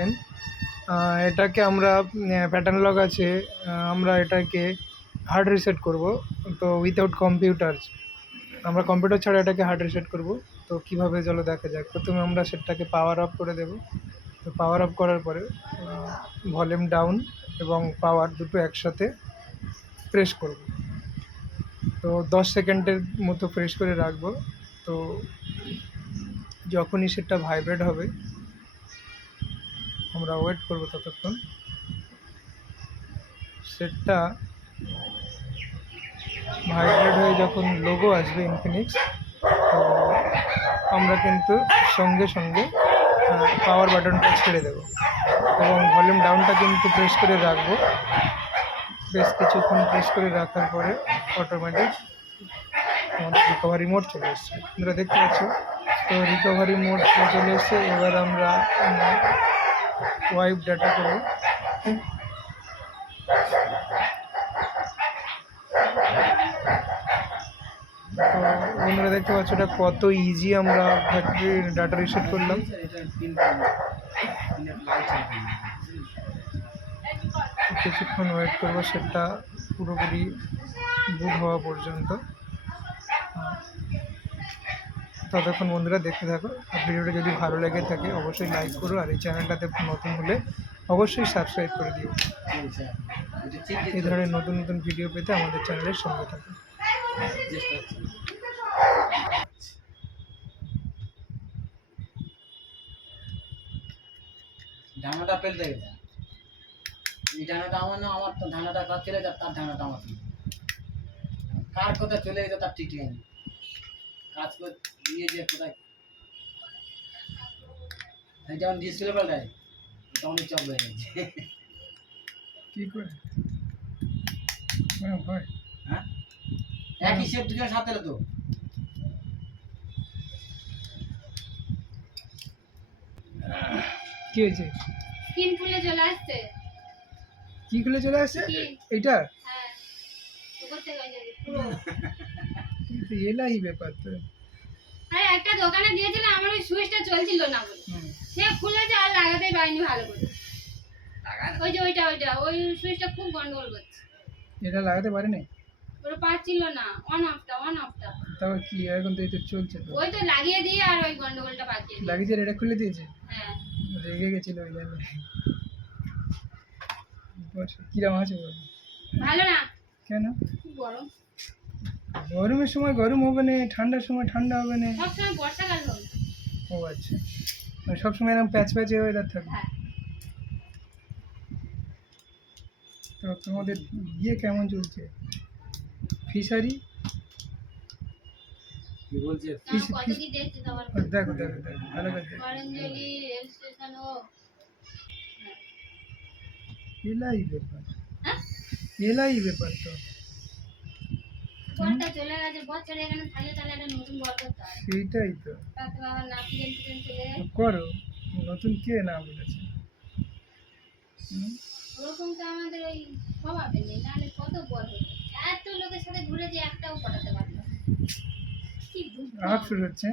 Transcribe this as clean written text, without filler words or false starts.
দেখবেন এটাকে আমরা প্যাটার্ন লক আছে, আমরা এটাকে হার্ড রিসেট করব। তো উইথাউট কম্পিউটার, আমরা কম্পিউটার ছাড়া এটাকে হার্ড রিসেট করব। তো কীভাবে চলো দেখা যাক। প্রথমে আমরা সেটটাকে পাওয়ার অফ করে দেব। তো পাওয়ার অফ করার পরে ভলিউম ডাউন এবং পাওয়ার দুটো একসাথে প্রেস করব। তো 10 সেকেন্ডের মতো প্রেস করে রাখবো। তো যখনই সেটা ভাইব্রেট হবে আমরা ওয়েট করব ততক্ষণ। সেটটা ভাইব্রেট হয়ে যখন লোগো আসবে ইনফিনিক্স, তো আমরা কিন্তু সঙ্গে সঙ্গে পাওয়ার বাটনটা ছেড়ে দেব এবং ভলিউম ডাউনটা কিন্তু প্রেস করে রাখবো। বেশ কিছুক্ষণ প্রেস করে রাখার পরে অটোমেটিক আমাদের রিকভারি মোড চলে এসছে, তোমরা দেখতে পাচ্ছ। তো রিকভারি মোড চলে এসছে। এবার আমরা ওয়াইপ ডাটা করব। তো বন্ধুরা দেখতে পাচ্ছ এটা কত ইজি আমরা ফ্যাক্টরির ডাটা রিসেট করলাম। কিছুক্ষণ ওয়েট করবো সেটা পুরোপুরি বুট হওয়া পর্যন্ত। ততক্ষণ বন্ধুরা দেখতে থাকো। আর ভিডিওটা যদি ভালো লেগে থাকে অবশ্যই লাইক করো, আর এই চ্যানেলটাতে নতুন হলে অবশ্যই সাবস্ক্রাইব করে দিও। এই ধরনের নতুন নতুন ভিডিও পেতে আমাদের চ্যানেলের সঙ্গে থাকো। ধানাটা ফেলতে গেছে, এই ধানাটা আমার না, আমার তো ধানাটা কাজ চলে যায়, তার ধানাটা আমার কার কোথায় চলে গেছে তার ঠিক নেই। কাজ করে দিয়ে যে কোথায় যেমন ডিসপ্লে পাল্টায় তখনই চাপ হয়ে গেছে। কী করে হয়? হ্যাঁ, একই শেপ দুজনের সাথে তো। কি হয়েছে? স্ক্রিন খুলে চলে আসছে। কি খুলে চলে আসছে? এইটা হ্যাঁ, উপর থেকে হয়ে যাবে পুরো। কিন্তু এলাই ব্যাপার তো। আরে একটা দোকানে দিয়েছিল, আমার ওই সুইচটা চলছিল না বলে সে খুলেছে আর লাগাতে পারিনি ভালো করে। ওই যে ওইটা ওই সুইচটা খুব গন্ডগোল করছে। এটা লাগাতে পারেনি, ওটা পারছিল না, অন অফটা। তাও কি এখন তো এই তো চলছে তো। ওই তো লাগিয়ে দিয়ে আর ওই গন্ডগোলটা পাকিয়ে দিয়ে লাগিয়েছে, এটা খুলে দিয়েছে। হ্যাঁ, রেগে গেছিল ওই জন্য। কিরম আছে বল? ভালো না। কেন? খুব গরম। গরমের সময় গরম হবে না, ঠান্ডার সময় ঠান্ডা হবে না। সবসময় বর্ষাকাল হবে। ও আচ্ছা, মানে সবসময় এরকম প্যাচ প্যাচে ওয়েদার থাকবে। হ্যাঁ। তো তোমাদের ইয়ে কেমন চলছে? ফিশারি কি বলছে? কত কি দেখছি তোমার। দেখো ভালো করে অরেঞ্জলি রেল স্টেশন ও এলাই ব্যাপার। হ্যাঁ, এলাই ব্যাপার তো। বরটা চলে গেছে, বছর এখানে থাকলে তাহলে একটা নতুন বর করতে হয়। সেইটাই তো। তাতে বাবা নাপিতেন চলে যায়। করো, নতুন কে না বলেছে? ওরকম তো আমাদের ওই স্বভাবে নেই, নাহলে কত বর হতো। এত লোকের সাথে ঘুরে যে একটাও পটাতে পারতো না। কি বুঝবো আপ শুরু হচ্ছে।